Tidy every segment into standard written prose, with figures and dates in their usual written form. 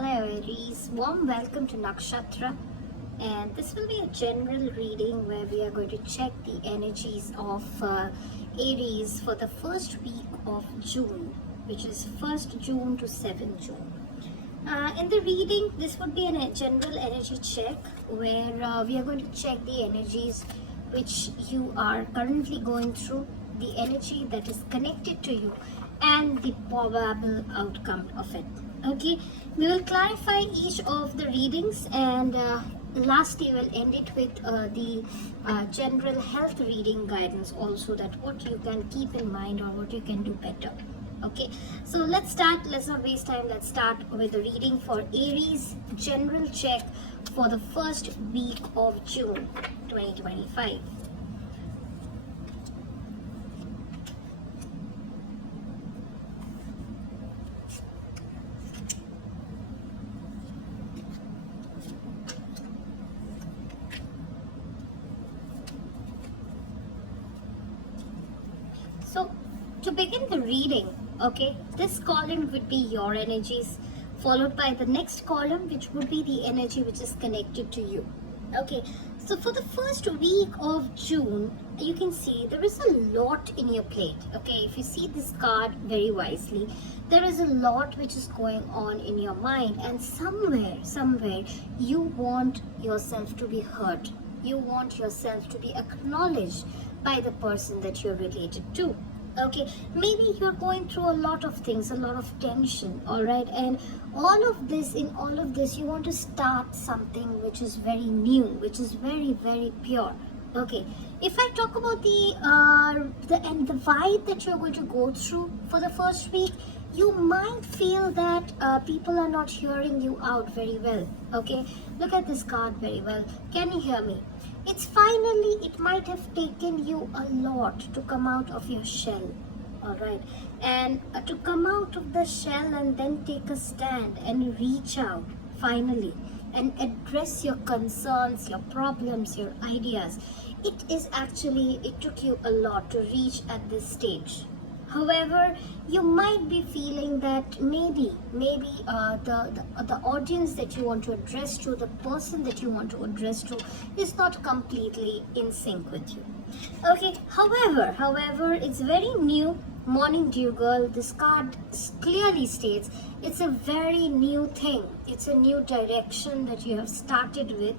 Hello Aries, warm welcome to Nakshatra, and this will be a general reading where we are going to check the energies of Aries for the first week of June, which is 1st June to 7th June. In the reading, this would be a general energy check where we are going to check the energies which you are currently going through, the energy that is connected to you, and the probable outcome of it. Okay, we will clarify each of the readings, and lastly we'll end it with the general health reading guidance also, that what you can keep in mind or what you can do better. Okay, so let's start. Let's not waste time. Let's start with the reading for Aries general check for the first week of June 2025. So to begin the reading, okay, this column would be your energies, followed by the next column, which would be the energy which is connected to you. Okay, so for the first week of June, you can see there is a lot in your plate. Okay, if you see this card very wisely, there is a lot which is going on in your mind, and somewhere you want yourself to be heard. You want yourself to be acknowledged by the person that you're related to. Okay, maybe you're going through a lot of things, a lot of tension, all right, and in all of this you want to start something which is very new, which is very pure. Okay, if I talk about the vibe that you're going to go through for the first week, you might feel that people are not hearing you out very well. Okay, look at this card very well. Can you hear me? It might have taken you a lot to come out of your shell, all right, and to come out of the shell and then take a stand and reach out finally and address your concerns, your problems, your ideas. It took you a lot to reach at this stage. However, you might be feeling that maybe the audience that you want to address to, the person that you want to address to, is not completely in sync with you. Okay, however, it's very new. Morning Dew Girl, this card clearly states it's a very new thing. It's a new direction that you have started with,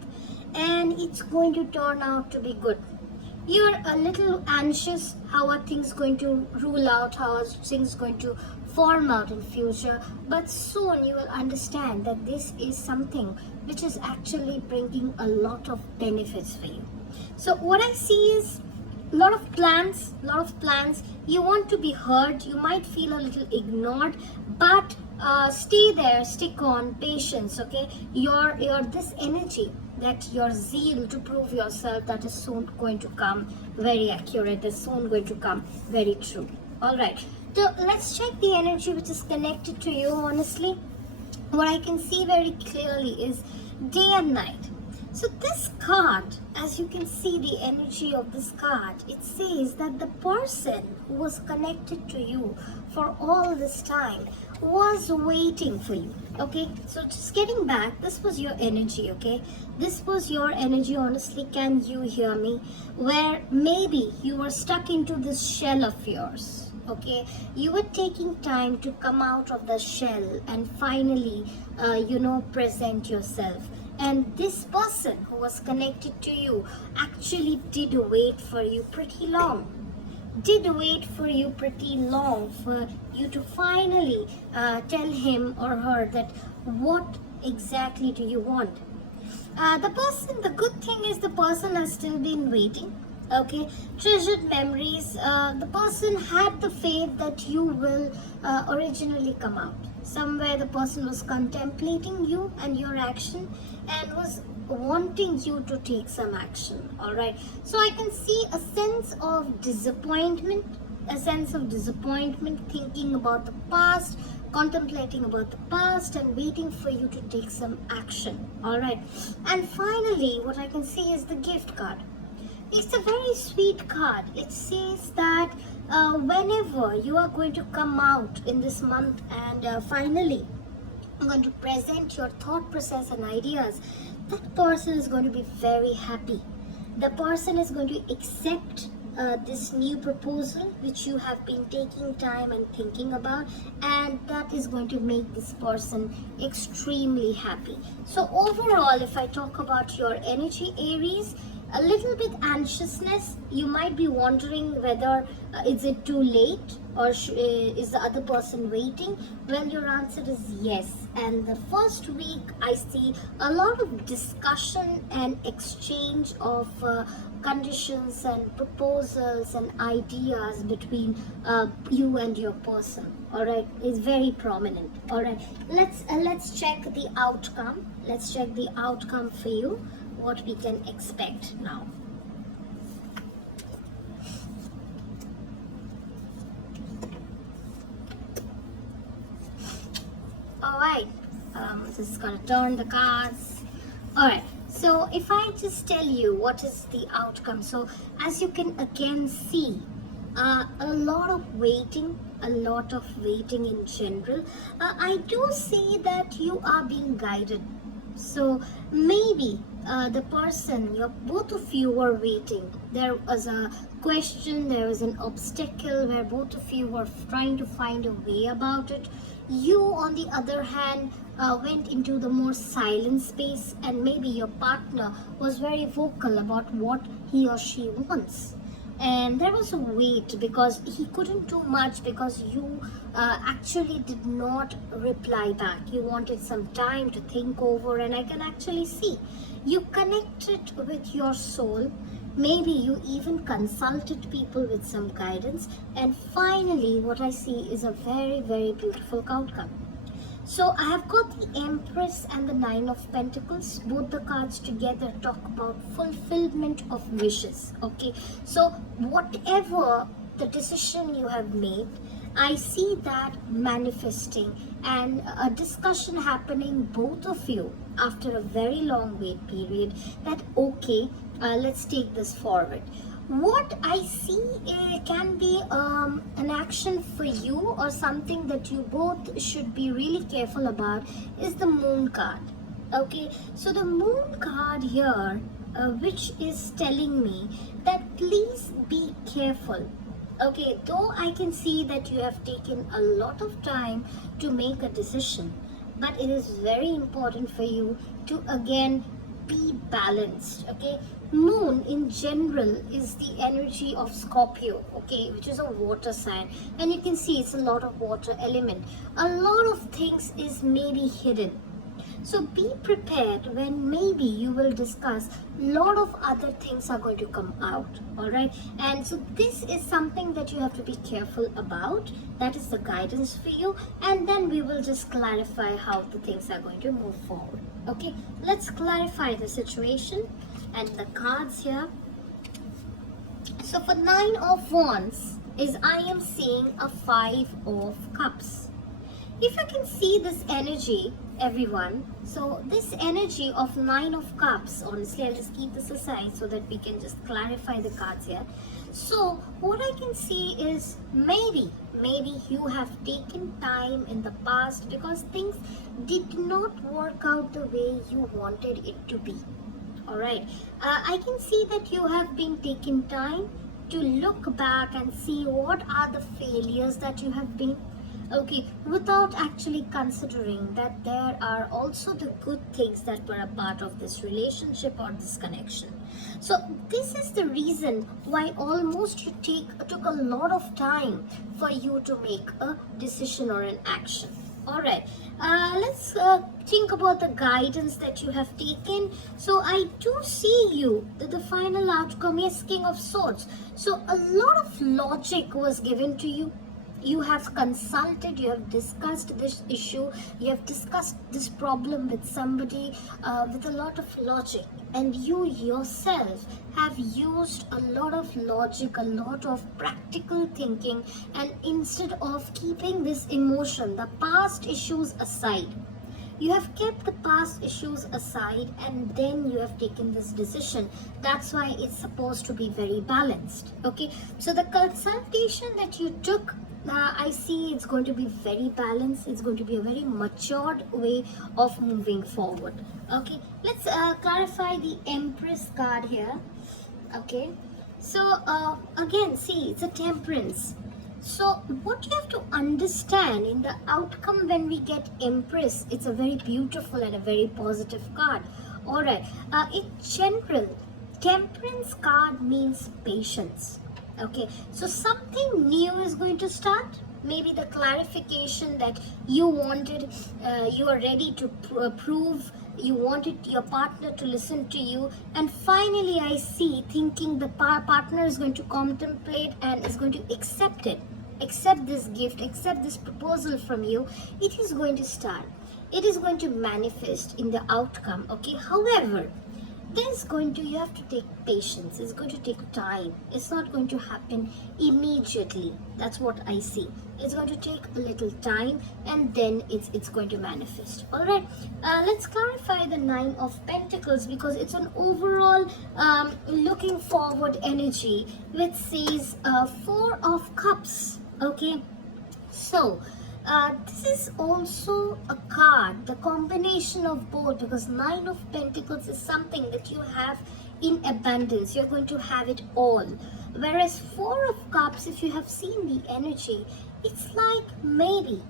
and it's going to turn out to be good. You're a little anxious. How are things going to rule out? How are things going to form out in future? But soon you will understand that this is something which is actually bringing a lot of benefits for you. So what I see is a lot of plans. You want to be heard. You might feel a little ignored, but stay there, stick on, patience. Okay, your this energy, that your zeal to prove yourself, that is soon going to come very accurate, is soon going to come very true. All right, so let's check the energy which is connected to you. Honestly, what I can see very clearly is day and night. So this card, as you can see the energy of this card, it says that the person who was connected to you for all this time was waiting for you. Okay, so just getting back, this was your energy. Okay, this was your energy. Honestly, can you hear me? Where maybe you were stuck into this shell of yours. Okay, you were taking time to come out of the shell and finally present yourself. And this person who was connected to you actually did wait for you pretty long. For you to finally tell him or her that what exactly do you want. The good thing is the person has still been waiting. Okay, treasured memories. The person had the faith that you will originally come out. Somewhere the person was contemplating you and your action and was wanting you to take some action. All right, so I can see a sense of disappointment, thinking about the past, contemplating about the past and waiting for you to take some action. All right, and finally what I can see is the gift card. It's a very sweet card. It says that whenever you are going to come out in this month and finally going to present your thought process and ideas, that person is going to be very happy. The person is going to accept this new proposal which you have been taking time and thinking about, and that is going to make this person extremely happy. So overall, if I talk about your energy, Aries, a little bit anxiousness. You might be wondering whether is it too late, or is the other person waiting. Well, your answer is yes. And the first week I see a lot of discussion and exchange of conditions and proposals and ideas between you and your person. All right, is very prominent. All right, let's check the outcome. Let's check the outcome for you, what we can expect now. Alright, just gonna turn the cards. Alright, so if I just tell you what is the outcome, so as you can again see, a lot of waiting in general. I do see that you are being guided. So maybe the person, both of you were waiting. There was a question, there was an obstacle where both of you were trying to find a way about it. You, on the other hand, went into the more silent space, and maybe your partner was very vocal about what he or she wants. And there was a wait because he couldn't do much, because you actually did not reply back. You wanted some time to think over, and I can actually see you connected with your soul. Maybe you even consulted people with some guidance, and finally what I see is a very, very beautiful outcome. So I have got the Empress and the Nine of Pentacles. Both the cards together talk about fulfillment of wishes. Okay, so whatever the decision you have made, I see that manifesting, and a discussion happening, both of you, after a very long wait period, that okay, let's take this forward. What I see can be an action for you, or something that you both should be really careful about, is the Moon card. Okay, so the Moon card here, which is telling me that please be careful. Okay, though I can see that you have taken a lot of time to make a decision, but it is very important for you to again be balanced. Okay, Moon in general is the energy of Scorpio, okay, which is a water sign, and you can see it's a lot of water element. A lot of things is maybe hidden. So be prepared when maybe you will discuss a lot of other things are going to come out. All right, and so this is something that you have to be careful about. That is the guidance for you, and then we will just clarify how the things are going to move forward. Okay, let's clarify the situation and the cards here. So for Nine of Wands is, I am seeing a Five of Cups. If you can see this energy, everyone, so this energy of Nine of Cups, honestly, I'll just keep this aside so that we can just clarify the cards here. So what I can see is maybe you have taken time in the past because things did not work out the way you wanted it to be. All right, I can see that you have been taking time to look back and see what are the failures that you have been. Okay, without actually considering that there are also the good things that were a part of this relationship or this connection. So this is the reason why almost you took a lot of time for you to make a decision or an action. All right, let's think about the guidance that you have taken. So I do see you, the final outcome is King of Swords. So a lot of logic was given to you. You have consulted, you have discussed this issue, you have discussed this problem with somebody with a lot of logic, and you yourself have used a lot of logic, a lot of practical thinking, and instead of keeping this emotion, the past issues aside, you have kept the past issues aside, and then you have taken this decision. That's why it's supposed to be very balanced. Okay, so the consultation that you took I see it's going to be very balanced. It's going to be a very matured way of moving forward. Okay, let's clarify the Empress card here. Okay, so again, see, it's a Temperance. So what you have to understand in the outcome when we get Empress, it's a very beautiful and a very positive card. All right, in general, Temperance card means patience. Okay, so something new is going to start. Maybe the clarification that you wanted, you are ready to prove, you wanted your partner to listen to you, and finally I see thinking the partner is going to contemplate and is going to accept it, accept this gift, accept this proposal from you. It is going to start, it is going to manifest in the outcome. Okay, however, there's going to, you have to take patience, it's going to take time, it's not going to happen immediately. That's what I see. It's going to take a little time, and then it's going to manifest. All right, let's clarify the Nine of Pentacles, because it's an overall looking forward energy, which says Four of Cups. Okay, so this is also a card, the combination of both, because Nine of Pentacles is something that you have in abundance. You're going to have it all. Whereas Four of Cups, if you have seen the energy, it's like maybe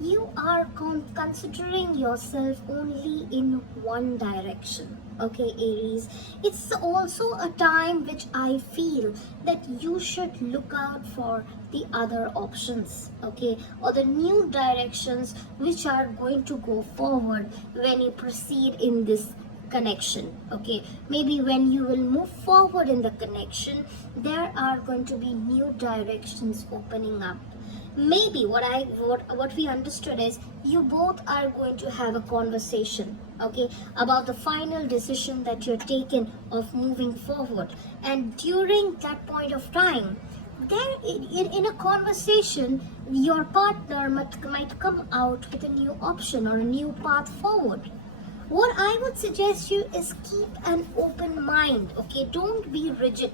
you are considering yourself only in one direction. Okay, Aries, it's also a time which I feel that you should look out for the other options, okay, or the new directions which are going to go forward when you proceed in this connection. Okay, maybe when you will move forward in the connection, there are going to be new directions opening up. Maybe what we understood is you both are going to have a conversation, okay, about the final decision that you're taking of moving forward. And during that point of time, there in a conversation, your partner might come out with a new option or a new path forward. What I would suggest you is keep an open mind. Okay, don't be rigid,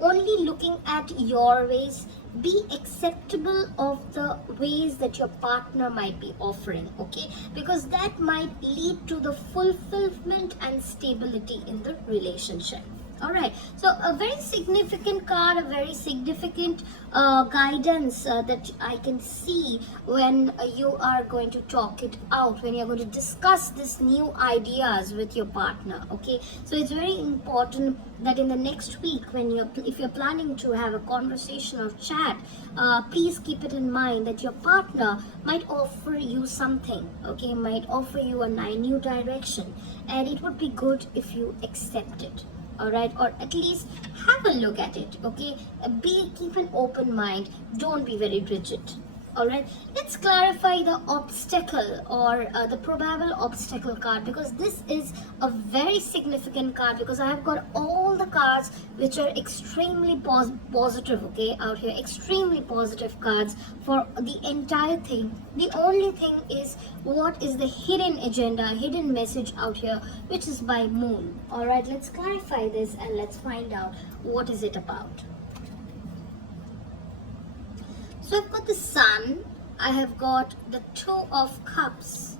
only looking at your ways. Be acceptable of the ways that your partner might be offering. Okay, because that might lead to the fulfillment and stability in the relationship. All right, so a very significant card, a very significant guidance that I can see when you are going to talk it out, when you're going to discuss this new ideas with your partner. Okay, so it's very important that in the next week, when if you're planning to have a conversation or chat, please keep it in mind that your partner might offer you something. Okay, might offer you a new direction, and it would be good if you accept it. All right, or at least have a look at it. Okay, keep an open mind, don't be very rigid. All right, let's clarify the obstacle or the probable obstacle card, because this is a very significant card, because I have got all the cards which are extremely positive, okay, out here, extremely positive cards for the entire thing. The only thing is, what is the hidden agenda, hidden message out here, which is by Moon. All right, let's clarify this and let's find out what is it about. So I've got the Sun, I have got the Two of Cups,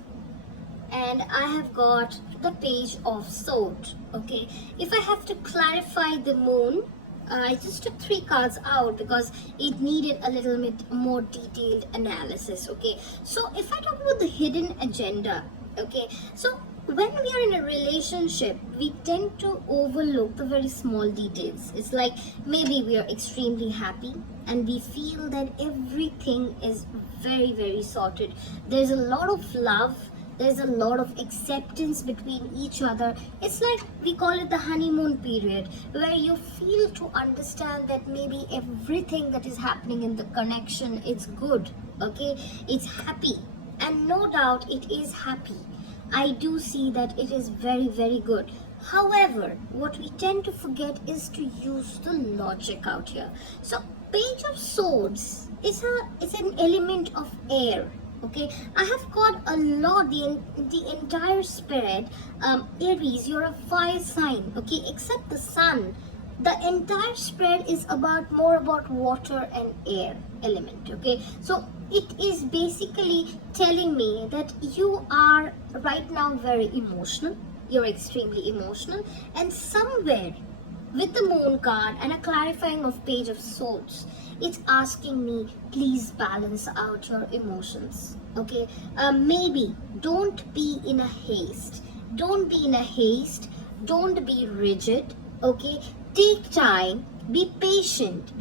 and I have got the Page of Swords. Okay, if I have to clarify the Moon, I just took 3 cards out because it needed a little bit more detailed analysis. Okay, so if I talk about the hidden agenda, okay, so when we are in a relationship, we tend to overlook the very small details. It's like maybe we are extremely happy and we feel that everything is very sorted. There's a lot of love, there's a lot of acceptance between each other. It's like we call it the honeymoon period, where you feel to understand that maybe everything that is happening in the connection is good. Okay, it's happy, and no doubt it is happy. I do see that it is very good. However, what we tend to forget is to use the logic out here. So Page of Swords is an element of air. Okay, I have got a lot, the entire spirit. Aries, you're a fire sign. Okay, except the Sun, the entire spread is about more about water and air element. Okay, so it is basically telling me that you are right now very emotional, you're extremely emotional, and somewhere with the moon card and a clarifying of page of swords, it's asking me, please balance out your emotions. Okay, maybe don't be in a haste, don't be in a haste, don't be rigid. Okay, take time, be patient.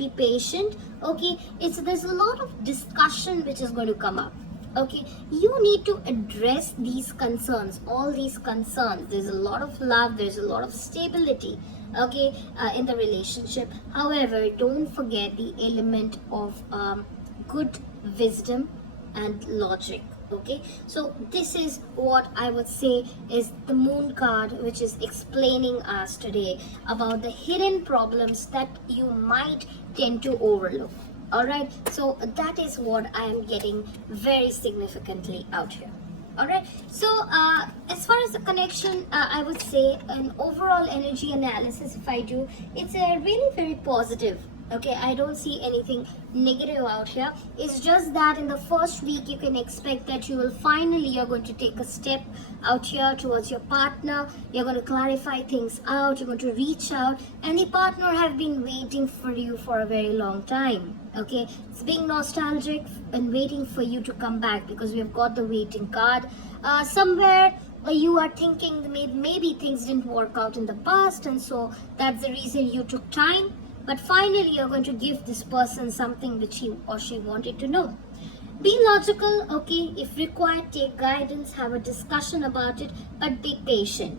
Okay, it's there's a lot of discussion which is going to come up. Okay, you need to address these concerns, all these concerns. There's a lot of love, there's a lot of stability, okay, in the relationship. However, don't forget the element of good wisdom and logic. Okay, so this is what I would say is the moon card, which is explaining us today about the hidden problems that you might tend to overlook. All right, so that is what I am getting very significantly out here. All right, so as far as the connection, I would say an overall energy analysis, if I do, it's a really very positive. Okay, I don't see anything negative out here. It's just that in the first week you can expect that you will finally, you're going to take a step out here towards your partner. You're going to clarify things out, you're going to reach out, and the partner have been waiting for you for a very long time. Okay, it's being nostalgic and waiting for you to come back, because we have got the waiting card. Somewhere you are thinking maybe things didn't work out in the past, and so that's the reason you took time. But finally, you're going to give this person something which he or she wanted to know. Be logical, okay? If required, take guidance, have a discussion about it, but be patient.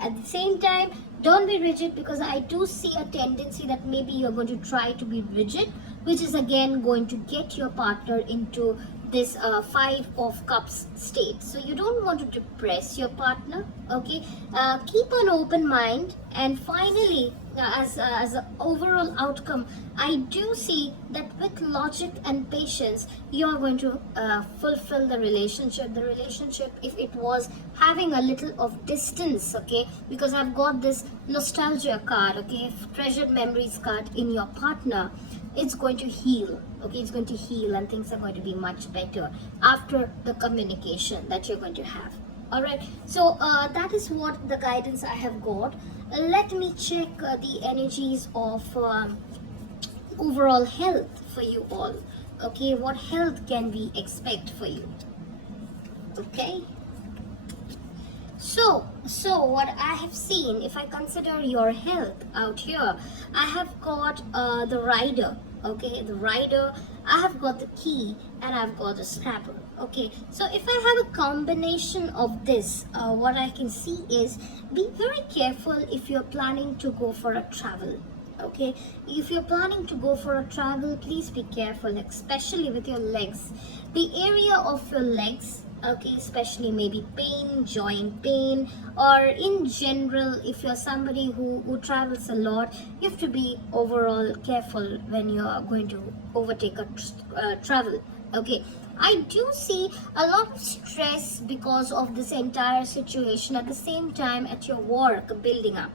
At the same time, don't be rigid, because I do see a tendency that maybe you're going to try to be rigid, which is again going to get your partner into this Five of Cups state. So you don't want to depress your partner, okay? Keep an open mind, and finally, as an overall outcome, I do see that with logic and patience, you are going to fulfill the relationship. The relationship, if it was having a little of distance, okay, because I've got this nostalgia card, okay, treasured memories card in your partner, it's going to heal. Okay, it's going to heal, and things are going to be much better after the communication that you're going to have. All right, so that is what the guidance I have got. Let me check the energies of overall health for you all. Okay, what health can we expect for you? Okay, so what I have seen, if I consider your health out here, I have got the rider. Okay, the rider, I have got the key, and I've got the snapper. Okay, so if I have a combination of this, what I can see is, be very careful if you're planning to go for a travel. Okay, if you're planning to go for a travel, please be careful, especially with your legs. The area of your legs, okay, especially maybe pain, joint pain, or in general, if you're somebody who travels a lot, you have to be overall careful when you're going to overtake a travel. Okay, I do see a lot of stress because of this entire situation, at the same time at your work building up.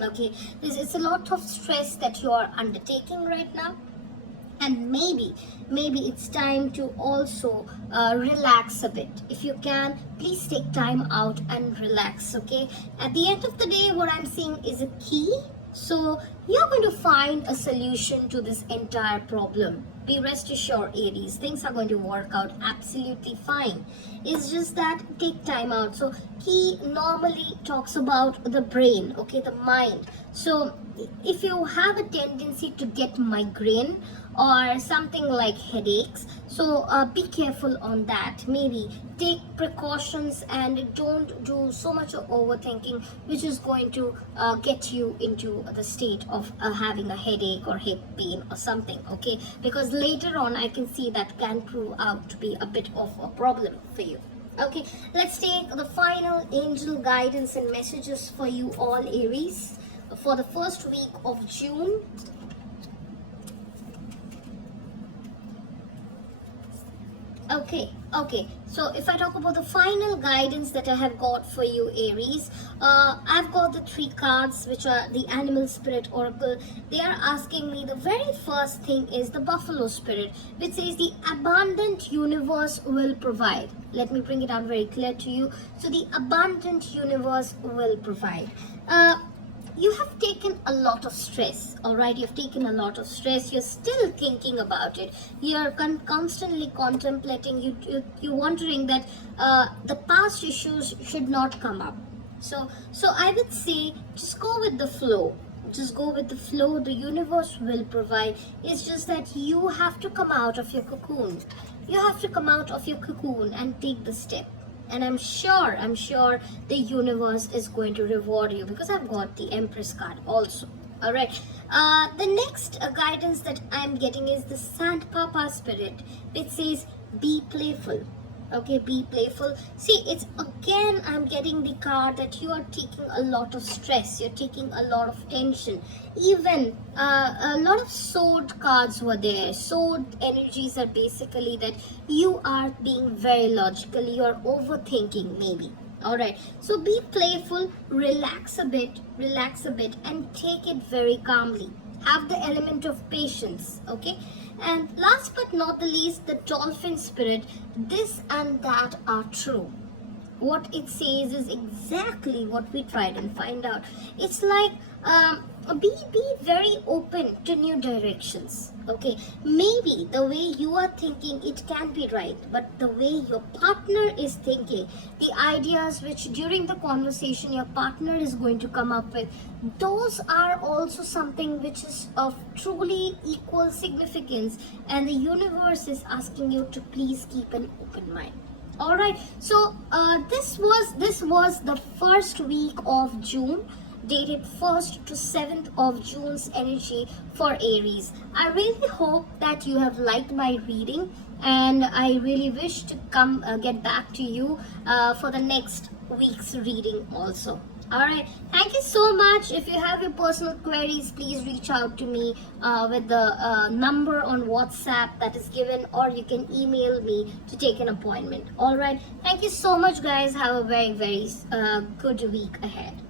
Okay, it's a lot of stress that you are undertaking right now, and maybe it's time to also relax a bit. If you can, please take time out and relax. Okay, at the end of the day, what I'm seeing is a key, so you're going to find a solution to this entire problem. Be rest assured, Aries, things are going to work out absolutely fine. It's just that take time out. So key normally talks about the brain, okay, the mind. So if you have a tendency to get migraine or something like headaches, so be careful on that. Maybe take precautions and don't do so much of overthinking, which is going to get you into the state of having a headache or hip pain or something. Okay, because later on I can see that can prove out to be a bit of a problem for you. Okay, let's take the final angel guidance and messages for you all, Aries, for the first week of June. Okay. So if I talk about the final guidance that I have got for you, Aries, I've got the three cards which are the Animal Spirit Oracle. They are asking me the very first thing is the Buffalo Spirit, which says the abundant universe will provide. Let me bring it out very clear to you. So the abundant universe will provide. Uh, you have taken a lot of stress, all right? You've taken a lot of stress. You're still thinking about it. You're constantly contemplating. You're wondering that the past issues should not come up. So I would say just go with the flow. Just go with the flow. The universe will provide. It's just that you have to come out of your cocoon. You have to come out of your cocoon and take the step. And I'm sure the universe is going to reward you, because I've got the Empress card also. All right. The next guidance that I'm getting is the Sandpapa Spirit, which says be playful. Okay, be playful. See, it's again, I'm getting the card that you are taking a lot of stress, you're taking a lot of tension. Even a lot of sword cards were there. Sword energies are basically that you are being very logical, you're overthinking maybe. All right, so be playful, relax a bit, and take it very calmly. Have the element of patience. Okay. And last but not the least, the Dolphin Spirit. This and that are true. What it says is exactly what we tried and find out. It's like be very open to new directions. Okay, maybe the way you are thinking it can be right, but the way your partner is thinking, the ideas which during the conversation your partner is going to come up with, those are also something which is of truly equal significance, and the universe is asking you to please keep an open mind. All right, so this was the first week of June, dated 1st to 7th of June's energy for Aries. I really hope that you have liked my reading, and I really wish to come get back to you for the next week's reading also. All right, thank you so much. If you have your personal queries, please reach out to me with the number on WhatsApp that is given, or you can email me to take an appointment. All right, thank you so much, guys. Have a very good week ahead.